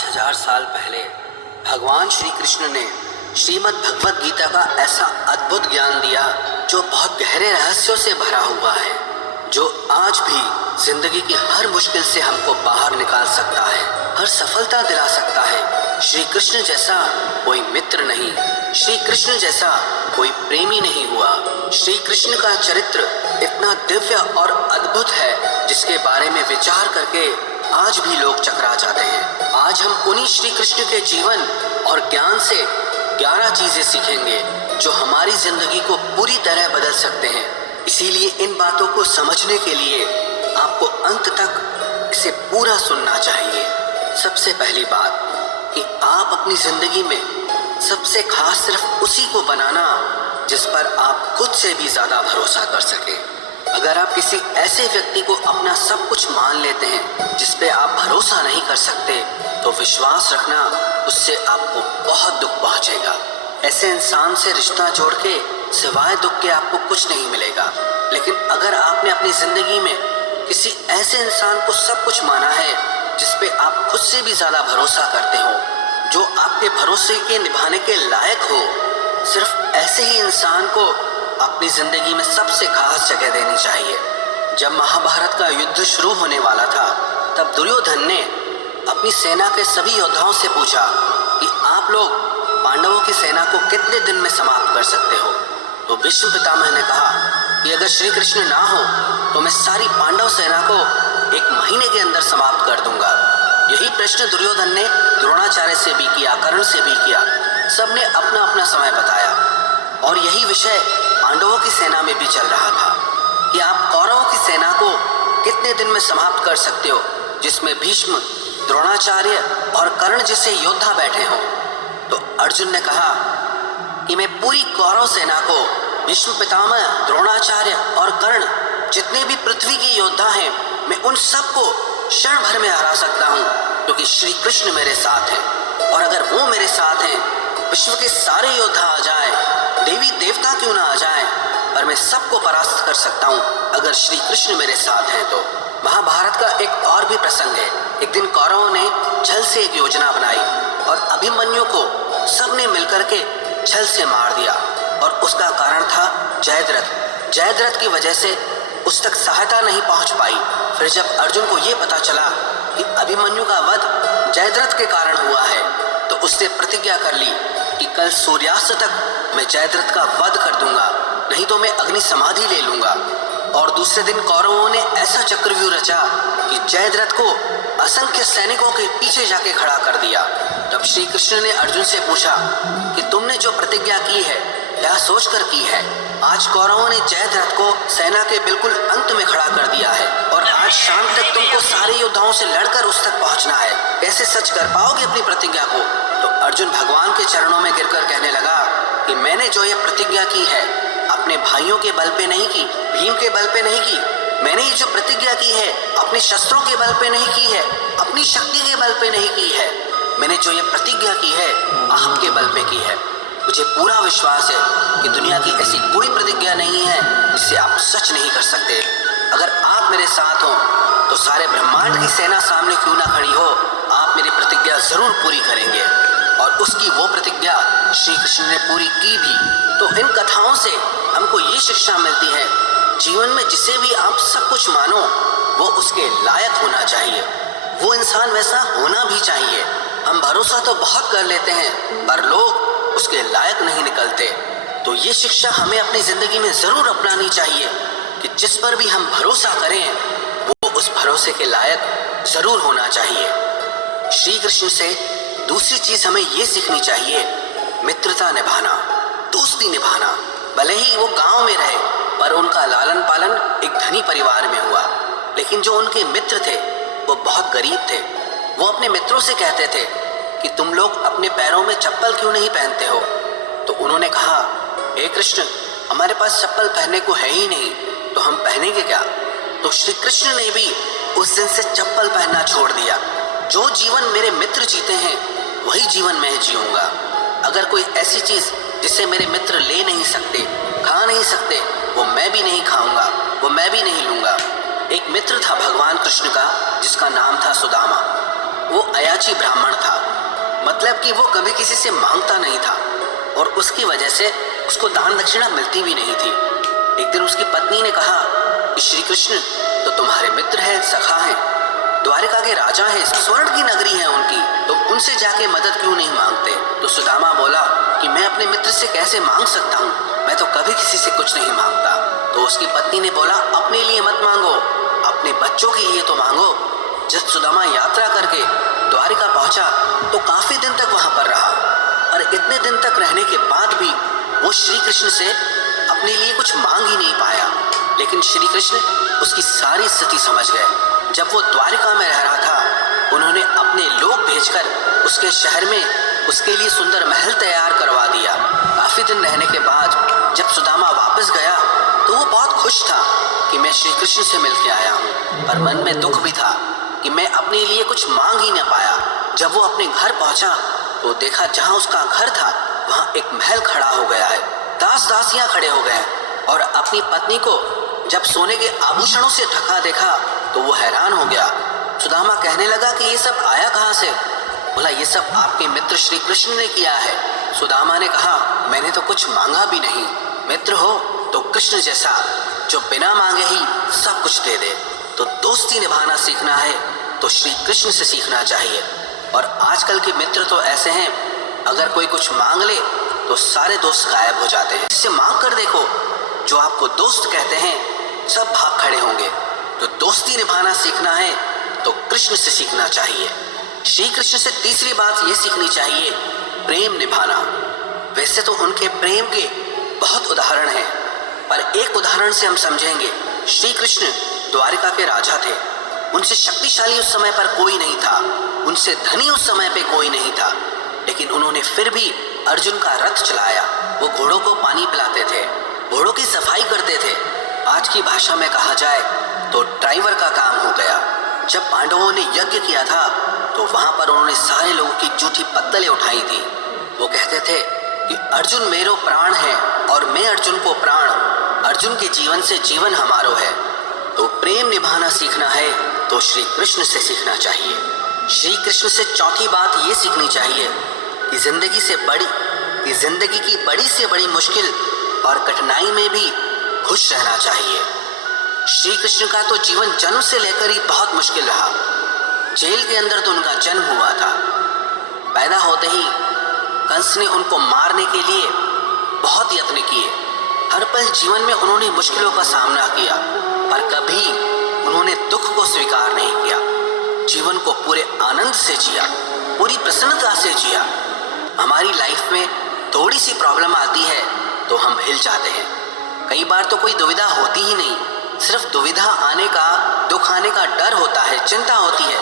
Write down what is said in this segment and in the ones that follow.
5000 साल पहले भगवान श्री कृष्ण ने श्रीमद् भगवद गीता का ऐसा अद्भुत ज्ञान दिया जो बहुत गहरे रहस्यों से भरा हुआ है, जो आज भी जिंदगी की हर मुश्किल से हमको बाहर निकाल सकता है, हर सफलता दिला सकता है। श्री कृष्ण जैसा कोई मित्र नहीं, श्री कृष्ण जैसा कोई प्रेमी नहीं हुआ। श्री कृष्ण का चरित्र इतना दिव्य और अद्भुत है जिसके बारे में विचार करके आज भी लोग चकरा जाते हैं। आज हम उन्हीं श्री कृष्ण के जीवन और ज्ञान से 11 चीजें सीखेंगे जो हमारी जिंदगी को पूरी तरह बदल सकते हैं। इसीलिए इन बातों को समझने के लिए आपको अंत तक इसे पूरा सुनना चाहिए। सबसे पहली बात कि आप अपनी जिंदगी में सबसे खास सिर्फ उसी को बनाना जिस पर आप खुद से भी ज्यादा भरोसा कर सके। अगर आप किसी ऐसे व्यक्ति को अपना सब कुछ मान लेते हैं जिस पे आप भरोसा नहीं कर सकते, तो विश्वास रखना उससे आपको बहुत दुख पहुंचेगा। ऐसे इंसान से रिश्ता जोड़ के सिवाय दुख के आपको कुछ नहीं मिलेगा। लेकिन अगर आपने अपनी जिंदगी में किसी ऐसे इंसान को सब कुछ माना है जिस पे आप खुद से भी ज्यादा भरोसा करते हो, जो आपके भरोसे के निभाने के लायक हो, सिर्फ ऐसे ही इंसान को अपनी जिंदगी में सबसे खास जगह देनी चाहिए। जब महाभारत का युद्ध शुरू होने वाला था, तब दुर्योधन ने अपनी सेना के सभी योद्धाओं से पूछा कि आप लोग पांडवों की सेना को कितने दिन में समाप्त कर सकते हो। तो भीष्म पितामह ने कहा कि अगर श्री कृष्ण ना हो तो मैं सारी पांडव सेना को 1 महीने के अंदर समाप्त कर दूंगा। यही प्रश्न दुर्योधन ने द्रोणाचार्य से भी किया, कर्ण से भी किया। सबने अपना अपना समय बताया और यही विषय पांडवों की सेना में भी चल रहा था कि आप कौरवों की सेना को कितने दिन में समाप्त कर सकते हो, जिसमें भीष्म, द्रोणाचार्य और कर्ण जैसे योद्धा बैठे हों। तो अर्जुन ने कहा कि मैं पूरी कौरव सेना को भीष्म पितामह, द्रोणाचार्य और कर्ण जितने भी पृथ्वी के योद्धा हैं, मैं उन सबको क्षण भर में हरा सकता हूँ, क्योंकि श्री कृष्ण मेरे साथ हैं। और अगर वो मेरे साथ हैं, विश्व के सारे योद्धा आ जाएं, देवी देवता क्यों ना आ जाएं, पर मैं सबको परास्त कर सकता हूँ अगर श्री कृष्ण मेरे साथ हैं तो। महाभारत का एक और भी प्रसंग है। एक दिन कौरवों ने छल से एक योजना बनाई और अभिमन्यु को सबने मिलकर के छल से मार दिया, और उसका कारण था जयद्रथ। जयद्रथ की वजह से उस तक सहायता नहीं पहुंच पाई। फिर जब अर्जुन को ये पता चला कि अभिमन्यु का वध जयद्रथ के कारण हुआ है, तो उसने प्रतिज्ञा कर ली कि कल सूर्यास्त तक मैं जयद्रथ का वध कर दूंगा, नहीं तो मैं अग्नि समाधि ले लूंगा। और दूसरे दिन कौरवों ने ऐसा चक्रव्यूह रचा कि जयद्रथ को असंख्य सैनिकों के पीछे जाके खड़ा कर दिया। तब श्री कृष्ण ने अर्जुन से पूछा कि तुमने जो प्रतिज्ञा की है क्या सोचकर की है? आज कौरवों ने जयद्रथ को सेना के बिल्कुल अंत में खड़ा कर दिया है, और आज शाम तक तुमको सारे योद्धाओं से लड़कर उस तक पहुंचना है। कैसे सच कर पाओगे अपनी प्रतिज्ञा को? तो अर्जुन भगवान के चरणों में गिरकर कहने लगा कि मैंने जो ये प्रतिज्ञा की है अपने भाइयों के बल पे नहीं की, भीम के बल पे नहीं की। मैंने ये जो प्रतिज्ञा की है अपने शस्त्रों के बल पे नहीं की है, अपनी शक्ति के बल पे नहीं की है। मैंने जो ये प्रतिज्ञा की है आपके बल पे की है। मुझे पूरा विश्वास है कि दुनिया की ऐसी कोई प्रतिज्ञा नहीं है जिसे आप सच नहीं कर सकते। अगर आप मेरे साथ हो तो सारे ब्रह्मांड की सेना सामने क्यों ना खड़ी हो, आप मेरी प्रतिज्ञा जरूर पूरी करेंगे। और उसकी वो प्रतिज्ञा श्री कृष्ण ने पूरी की भी। तो इन कथाओं से हमको ये शिक्षा मिलती है, जीवन में जिसे भी आप सब कुछ मानो वो उसके लायक होना चाहिए, वो इंसान वैसा होना भी चाहिए। हम भरोसा तो बहुत कर लेते हैं पर लोग उसके लायक नहीं निकलते। तो ये शिक्षा हमें अपनी जिंदगी में जरूर अपनानी चाहिए कि जिस पर भी हम भरोसा करें वो उस भरोसे के लायक जरूर होना चाहिए। श्री कृष्ण से दूसरी चीज हमें ये सीखनी चाहिए, मित्रता निभाना, दोस्ती निभाना। भले ही वो गांव में रहे पर उनका लालन पालन एक धनी परिवार में हुआ, लेकिन जो उनके मित्र थे वो बहुत गरीब थे। वो अपने मित्रों से कहते थे कि तुम लोग अपने पैरों में चप्पल क्यों नहीं पहनते हो? तो उन्होंने कहा, हे कृष्ण, हमारे पास चप्पल पहनने को है ही नहीं, तो हम पहनेंगे क्या? तो श्री कृष्ण ने भी उस दिन से चप्पल पहनना छोड़ दिया। जो जीवन मेरे मित्र जीते हैं वही जीवन मैं जीऊंगा। अगर कोई ऐसी चीज जिसे मेरे मित्र ले नहीं सकते, खा नहीं सकते, वो मैं भी नहीं खाऊंगा, वो मैं भी नहीं लूंगा। एक मित्र था भगवान कृष्ण का जिसका नाम था सुदामा। वो अयाची ब्राह्मण था, मतलब कि वो कभी किसी से मांगता नहीं था और उसकी वजह से उसको दान दक्षिणा मिलती भी नहीं थी। एक दिन उसकी पत्नी ने कहा कि श्री कृष्ण तो तुम्हारे मित्र हैं, सखा हैं, द्वारिका के राजा हैं, स्वर्ण की नगरी है उनकी, तुम उनसे जाके मदद क्यों नहीं मांगते? तो सुदामा बोला कि मैं अपने मित्र से कैसे मांग सकता हूँ, मैं तो कभी किसी से कुछ नहीं मांगता। तो उसकी पत्नी ने बोला अपने लिए मत मांगो, अपने बच्चों के लिए तो मांगो। जब सुदामा यात्रा करके द्वारिका पहुंचा तो काफी दिन तक वहां पर रहा और इतने दिन तक रहने के बाद भी वो श्री कृष्ण से अपने लिए कुछ मांग ही नहीं पाया। लेकिन श्री कृष्ण उसकी सारी स्थिति समझ गए। जब वो द्वारिका में रह रहा था, उन्होंने अपने लोग भेजकर उसके शहर में उसके लिए सुंदर महल तैयार करवा दिया। काफी दिन रहने के बाद जब सुदामा वापस गया तो वो बहुत खुश था कि मैं श्री कृष्ण से मिल के आया हूँ, पर मन में दुख भी था कि मैं अपने लिए कुछ मांग ही न पाया। जब वो अपने घर पहुंचा तो देखा जहाँ उसका घर था वहाँ एक महल खड़ा हो गया है, दास दासियां खड़े हो गए और अपनी पत्नी को जब सोने के आभूषणों से ढका देखा तो वो हैरान हो गया। सुदामा कहने लगा कि ये सब आया कहाँ से? बोला ये सब आपके मित्र श्री कृष्ण ने किया है। सुदामा ने कहा मैंने तो कुछ मांगा भी नहीं, मित्र हो तो कृष्ण जैसा जो बिना मांगे ही सब कुछ दे दे। तो दोस्ती निभाना सीखना है तो श्री कृष्ण से सीखना चाहिए। और आजकल के मित्र तो ऐसे हैं, अगर कोई कुछ मांग ले तो सारे दोस्त गायब हो जाते हैं। इससे मांग कर देखो, जो आपको दोस्त कहते हैं सब भाग खड़े होंगे। तो दोस्ती निभाना सीखना है तो कृष्ण से सीखना चाहिए। श्री कृष्ण से तीसरी बात ये सीखनी चाहिए, प्रेम निभाना। वैसे तो उनके प्रेम के बहुत उदाहरण हैं, पर एक उदाहरण से हम समझेंगे। श्री कृष्ण द्वारिका के राजा थे, उनसे शक्तिशाली उस समय पर कोई नहीं था, उनसे धनी उस समय पे कोई नहीं था, लेकिन उन्होंने फिर भी अर्जुन का रथ चलाया। वो घोड़ों को पानी पिलाते थे, घोड़ों की सफाई करते थे। आज की भाषा में कहा जाए तो ड्राइवर का काम हो गया। जब पांडवों ने यज्ञ किया था तो वहां पर उन्होंने सारे लोगों की जूठी पत्तलें उठाई थी। वो कहते थे कि अर्जुन मेरो प्राण है और मैं अर्जुन को प्राण, अर्जुन के जीवन से जीवन हमारो है। तो प्रेम निभाना सीखना है तो श्री कृष्ण से सीखना चाहिए। श्री कृष्ण से चौथी बात ये सीखनी चाहिए कि जिंदगी की बड़ी से बड़ी मुश्किल और कठिनाई में भी खुश रहना चाहिए। श्री कृष्ण का तो जीवन जन्म से लेकर ही बहुत मुश्किल रहा। जेल के अंदर तो उनका जन्म हुआ था। पैदा होते ही कंस ने उनको मारने के लिए बहुत यत्न किए। हर पल जीवन में उन्होंने मुश्किलों का सामना किया, पर कभी उन्होंने दुख को स्वीकार नहीं किया। जीवन को पूरे आनंद से जिया, पूरी प्रसन्नता से जिया। हमारी लाइफ में थोड़ी सी प्रॉब्लम आती है तो हम हिल जाते हैं। कई बार तो कोई दुविधा होती ही नहीं, सिर्फ दुविधा आने का, दुख आने का डर होता है, चिंता होती है,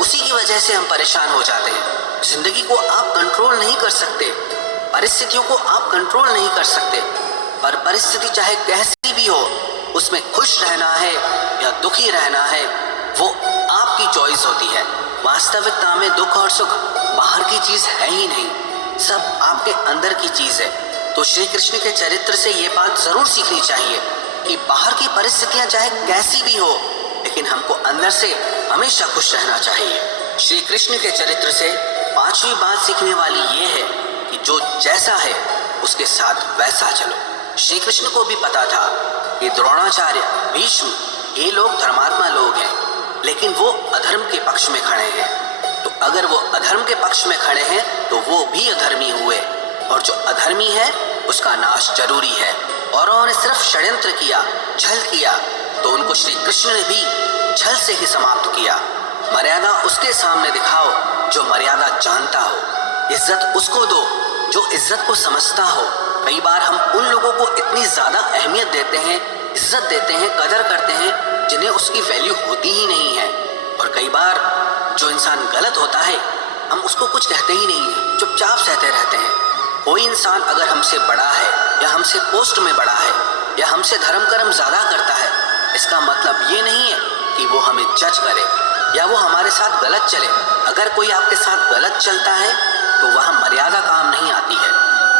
उसी की वजह से हम परेशान हो जाते हैं। जिंदगी को आप कंट्रोल नहीं कर सकते, परिस्थितियों को आप कंट्रोल नहीं कर सकते, पर परिस्थिति चाहे कैसी भी हो, उसमें खुश रहना है या दुखी रहना है वो आपकी चॉइस होती है। वास्तविकता में दुख और सुख बाहर की चीज है ही नहीं, सब आपके अंदर की चीज है। तो श्री कृष्ण के चरित्र से ये बात जरूर सीखनी चाहिए कि बाहर की परिस्थितियां चाहे कैसी भी हो, लेकिन हमको अंदर से हमेशा खुश रहना चाहिए। श्री कृष्ण के चरित्र से पांचवी बात सीखने वाली ये है कि जो जैसा है उसके साथ वैसा चलो। श्री कृष्ण को भी पता था कि द्रोणाचार्य, भीष्म ये लोग धर्मात्मा लोग हैं, लेकिन वो अधर्म के पक्ष में खड़े हैं। तो अगर वो अधर्म के पक्ष में खड़े हैं तो वो भी अधर्मी हुए, और जो अधर्मी है उसका नाश जरूरी है। और उन्होंने सिर्फ षड्यंत्र किया, छल किया, तो उनको श्री कृष्ण ने भी छल से ही समाप्त किया। मर्यादा उसके सामने दिखाओ जो मर्यादा जानता हो, इज्जत उसको दो जो इज्जत को समझता हो। कई बार हम उन लोगों को इतनी ज्यादा अहमियत देते हैं, इज्जत देते हैं, कदर करते हैं जिन्हें उसकी वैल्यू होती ही नहीं है। और कई बार जो इंसान गलत होता है हम उसको कुछ कहते ही नहीं है, चुपचाप सहते रहते हैं। कोई इंसान अगर हमसे बड़ा है या हमसे पोस्ट में बड़ा है या हमसे धर्म कर्म ज्यादा करता है, इसका मतलब ये नहीं है कि वो हमें जज करे या वो हमारे साथ गलत चले। अगर कोई आपके साथ गलत चलता है तो वह मर्यादा काम नहीं आती है।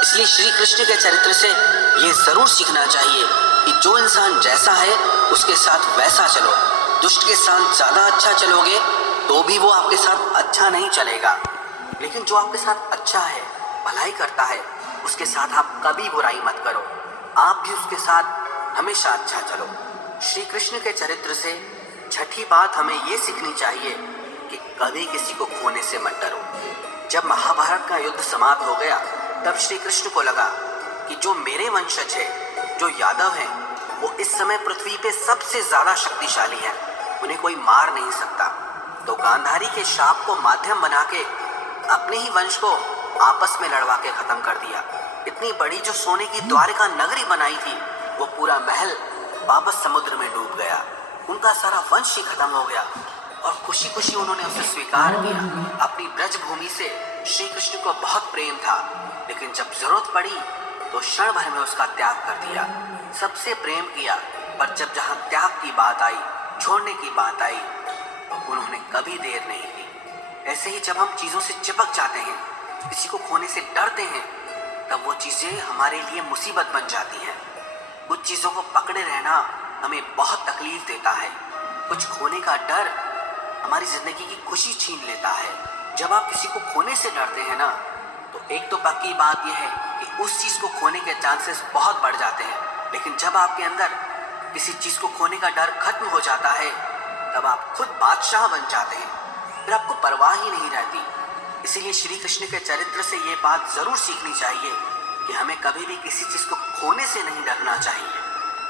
इसलिए श्री कृष्ण के चरित्र से ये जरूर सीखना चाहिए कि जो इंसान जैसा है उसके साथ वैसा चलो। दुष्ट के साथ ज्यादा अच्छा चलोगे तो भी वो आपके साथ अच्छा नहीं चलेगा। लेकिन जो आपके साथ अच्छा है, भलाई करता है, उसके साथ आप कभी बुराई मत करो। आप भी उसके साथ हमेशा अच्छा चलो। श्री कृष्ण के चरित्र से छठी बात हमें ये सीखनी चाहिए कि कभी किसी को खोने से मत डरो। जब महाभारत का युद्ध समाप्त हो गया, तब श्री कृष्ण को लगा कि जो मेरे वंशज है, जो यादव हैं, वो इस समय पृथ्वी पे सबसे ज्यादा शक्तिशाली हैं। उन्हें कोई मार नहीं सकता। तो गांधारी के शाप को माध्यम बना के अपने ही वंश को आपस में लड़वा के खत्म कर दिया। इतनी बड़ी जो सोने की द्वारिका नगरी बनाई थी, वो पूरा महल वापस समुद्र में डूब गया। उनका सारा वंश ही खत्म हो गया और खुशी खुशी उन्होंने उसे स्वीकार किया। अपनी ब्रज भूमि से श्री कृष्ण को बहुत प्रेम था, लेकिन जब जरूरत पड़ी तो क्षण भर में उसका त्याग कर दिया। सबसे प्रेम किया, पर जब जहां त्याग की बात आई, छोड़ने की बात आई, तो उन्होंने कभी देर नहीं की। ऐसे ही जब हम चीजों से चिपक जाते हैं, किसी को खोने से डरते हैं, तब वो चीजें हमारे लिए मुसीबत बन जाती हैं। कुछ चीजों को पकड़े रहना हमें बहुत तकलीफ देता है। कुछ खोने का डर हमारी जिंदगी की खुशी छीन लेता है। जब आप किसी को खोने से डरते हैं ना, तो एक तो पक्की बात यह है कि उस चीज को खोने के चांसेस बहुत बढ़ जाते हैं। लेकिन जब आपके अंदर किसी चीज को खोने का डर खत्म हो जाता है, तब आप खुद बादशाह बन जाते हैं। फिर आपको परवाह ही नहीं रहती। इसीलिए श्री कृष्ण के चरित्र से ये बात जरूर सीखनी चाहिए कि हमें कभी भी किसी चीज को खोने से नहीं डरना चाहिए।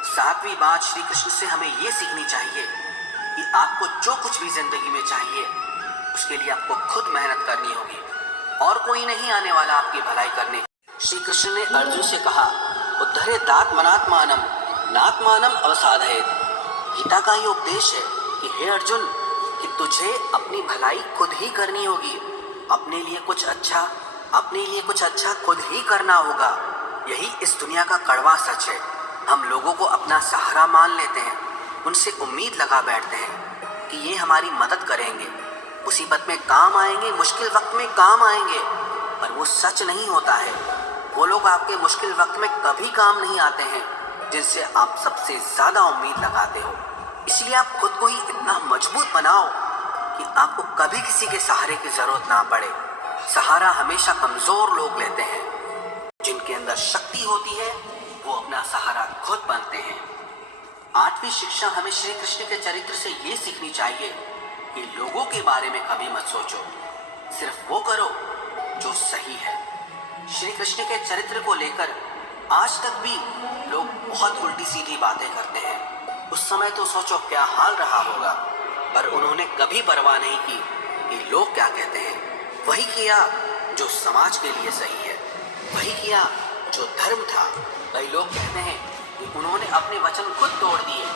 सातवीं बात श्री कृष्ण से हमें ये सीखनी चाहिए कि आपको जो कुछ भी जिंदगी में चाहिए, उसके लिए आपको खुद मेहनत करनी होगी और कोई नहीं आने वाला आपकी भलाई करने। श्री कृष्ण ने अर्जुन से कहा, उद्धरेदात्मनात्मानम नात्मानम अवसादयेत। गीता का ये उपदेश है कि हे अर्जुन, कि तुझे अपनी भलाई खुद ही करनी होगी। अपने लिए कुछ अच्छा खुद ही करना होगा। यही इस दुनिया का कड़वा सच है। हम लोगों को अपना सहारा मान लेते हैं, उनसे उम्मीद लगा बैठते हैं कि ये हमारी मदद करेंगे, मुसीबत में काम आएंगे, मुश्किल वक्त में काम आएंगे, पर वो सच नहीं होता है। वो लोग आपके मुश्किल वक्त में कभी काम नहीं आते हैं जिनसे आप सबसे ज्यादा उम्मीद लगाते हो। इसलिए आप खुद को ही इतना मजबूत बनाओ कि आपको कभी किसी के सहारे की जरूरत ना पड़े। सहारा हमेशा कमजोर लोग लेते हैं। जिनके अंदर शक्ति होती है, वो अपना सहारा खुद बनते हैं। आठवीं शिक्षा हमें श्री कृष्ण के चरित्र से ये सीखनी चाहिए कि लोगों के बारे में कभी मत सोचो, सिर्फ वो करो जो सही है। श्री कृष्ण के चरित्र को लेकर आज तक भी लोग बहुत उल्टी सीधी बातें करते हैं। उस समय तो सोचो क्या हाल रहा होगा, पर उन्होंने कभी परवाह नहीं की कि लोग क्या कहते हैं। वही किया जो समाज के लिए सही है, वही किया जो धर्म था। कई लोग कहते हैं कि उन्होंने अपने वचन खुद तोड़ दिए।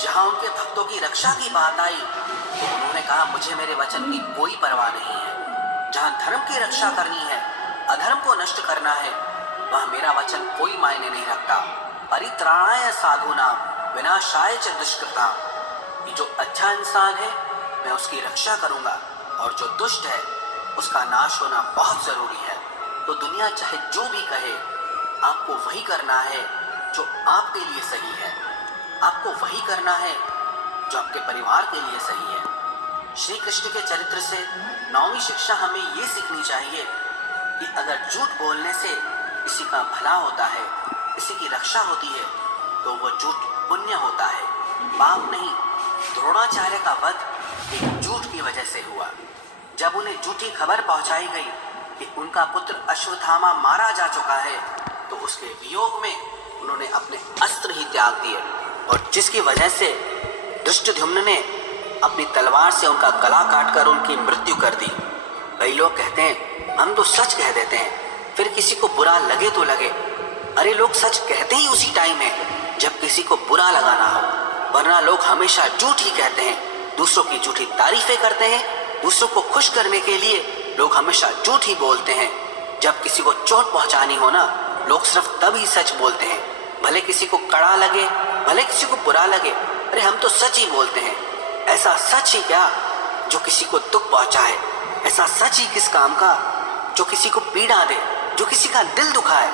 जहां उनके भक्तों की रक्षा की बात आई, तो उन्होंने कहा मुझे मेरे वचन की कोई परवाह नहीं है। जहां धर्म की रक्षा करनी है, अधर्म को नष्ट करना है, वह मेरा वचन कोई मायने नहीं रखता। परित्राणाय साधूनां विनाशाय च दुष्कृतां। कि जो अच्छा इंसान है, मैं उसकी रक्षा करूंगा, और जो दुष्ट है, उसका नाश होना बहुत जरूरी है। तो दुनिया चाहे जो भी कहे, आपको वही करना है जो आपके लिए सही है। आपको वही करना है जो आपके परिवार के लिए सही है। श्री कृष्ण के चरित्र से नौवीं शिक्षा हमें ये सीखनी चाहिए कि अगर झूठ बोलने से किसी का भला होता है, किसी की रक्षा होती है, तो वो झूठ पुण्य होता है, पाप नहीं। द्रोणाचार्य का वध एक झूठ की वजह से हुआ। जब उन्हें झूठी खबर पहुंचाई गई कि उनका पुत्र अश्वत्थामा मारा जा चुका है, तो उसके वियोग में उन्होंने अपने अस्त्र ही त्याग दिए, और जिसकी वजह से धृष्टद्युम्न ने अपनी तलवार से उनका गला काटकर उनकी मृत्यु कर दी। कई लोग कहते हैं हम तो सच कह देते हैं, फिर किसी को बुरा लगे तो लगे। अरे लोग सच कहते ही उसी टाइम है जब किसी को बुरा लगाना हो, वरना लोग हमेशा झूठ ही कहते हैं। दूसरों की झूठी तारीफें करते हैं। दूसरों को खुश करने के लिए लोग हमेशा झूठ ही बोलते हैं। जब किसी को चोट पहुंचानी हो ना, लोग सिर्फ तब ही सच बोलते हैं। भले किसी को कड़ा लगे, भले किसी को बुरा लगे, अरे हम तो सच ही बोलते हैं। ऐसा सच ही क्या जो किसी को दुख पहुंचाए? ऐसा सच ही किस काम का जो किसी को पीड़ा दे, जो किसी का दिल दुखाए?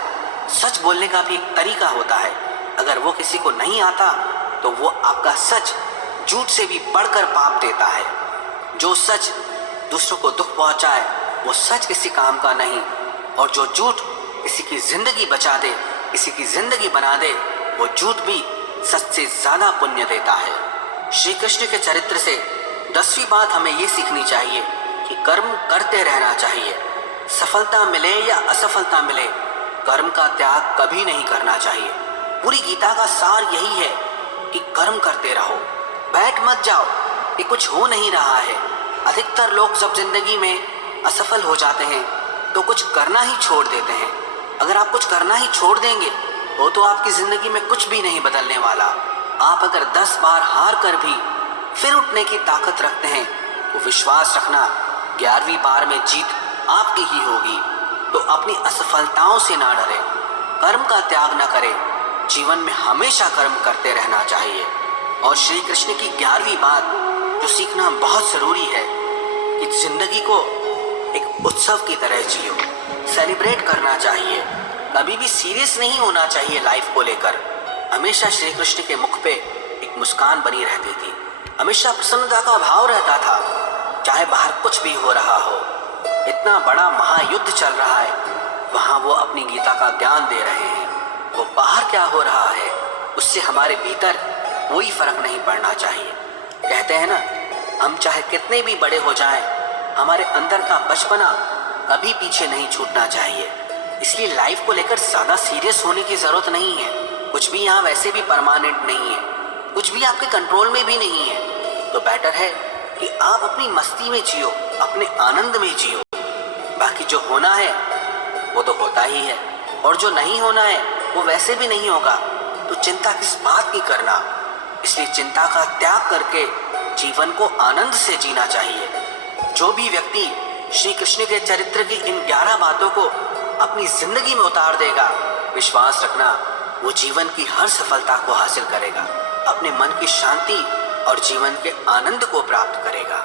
सच बोलने का भी एक तरीका होता है। अगर वो किसी को नहीं आता, तो वो आपका सच झूठ से भी बढ़कर पाप देता है। जो सच दूसरों को दुख पहुंचाए वो सच किसी काम का नहीं, और जो झूठ किसी की जिंदगी बचा दे, किसी की जिंदगी बना दे, वो झूठ भी सच से ज्यादा पुण्य देता है। श्री कृष्ण के चरित्र से 10वीं बात हमें ये सीखनी चाहिए कि कर्म करते रहना चाहिए। सफलता मिले या असफलता मिले, कर्म का त्याग कभी नहीं करना चाहिए। पूरी गीता का सार यही है कि कर्म करते रहो, बैठ मत जाओ कि कुछ हो नहीं रहा है। अधिकतर लोग जब जिंदगी में असफल हो जाते हैं तो कुछ करना ही छोड़ देते हैं। अगर आप कुछ करना ही छोड़ देंगे तो आपकी जिंदगी में कुछ भी नहीं बदलने वाला। आप अगर 10 बार हार कर भी फिर उठने की ताकत रखते हैं तो विश्वास रखना 11वीं बार में जीत आपकी ही होगी। तो अपनी असफलताओं से ना डरे, कर्म का त्याग ना करें, जीवन में हमेशा कर्म करते रहना चाहिए। और श्री कृष्ण की 11वीं बात जो सीखना बहुत जरूरी है कि जिंदगी को एक उत्सव की तरह जियो, सेलिब्रेट करना चाहिए। कभी भी सीरियस नहीं होना चाहिए लाइफ को लेकर। हमेशा श्री कृष्ण के मुख पे एक मुस्कान बनी रहती थी, हमेशा प्रसन्नता का भाव रहता था, चाहे बाहर कुछ भी हो रहा हो। इतना बड़ा महायुद्ध चल रहा है, वहां वो अपनी गीता का ज्ञान दे रहे हैं। वो बाहर क्या हो रहा है उससे हमारे भीतर कोई फर्क नहीं पड़ना चाहिए। कहते हैं ना, हम चाहे कितने भी बड़े हो जाएं, हमारे अंदर का बचपना कभी पीछे नहीं छूटना चाहिए। इसलिए लाइफ को लेकर ज्यादा सीरियस होने की जरूरत नहीं है। कुछ भी यहाँ वैसे भी परमानेंट नहीं है, कुछ भी आपके कंट्रोल में भी नहीं है। तो बेटर है कि आप अपनी मस्ती में जियो, अपने आनंद में जियो। बाकी जो होना है वो तो होता ही है, और जो नहीं होना है वो वैसे भी नहीं होगा। तो चिंता किस बात की करना। इसलिए चिंता का त्याग करके जीवन को आनंद से जीना चाहिए। जो भी व्यक्ति श्री कृष्ण के चरित्र की इन 11 बातों को अपनी जिंदगी में उतार देगा, विश्वास रखना वो जीवन की हर सफलता को हासिल करेगा, अपने मन की शांति और जीवन के आनंद को प्राप्त करेगा।